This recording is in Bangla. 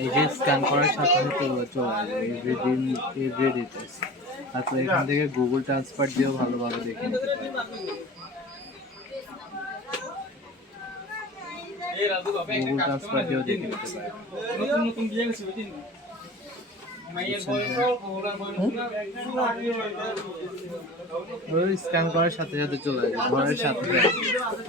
এই যে স্ক্যান করার সাথে সাথে ওগুলো চলে আসবে এভরিদিন এভরি ডিটেলস। তারপরে এখান থেকে গুগল ট্রান্সফার দিয়েও ভালোভাবে দেখে নিতে পারবে। গুগল ট্রান্সফার দিয়েও দেখে নিতে পারবে। ওই স্ক্যান করার সাথে সাথে চলে আসবে, ঘরের সাথে সাথে।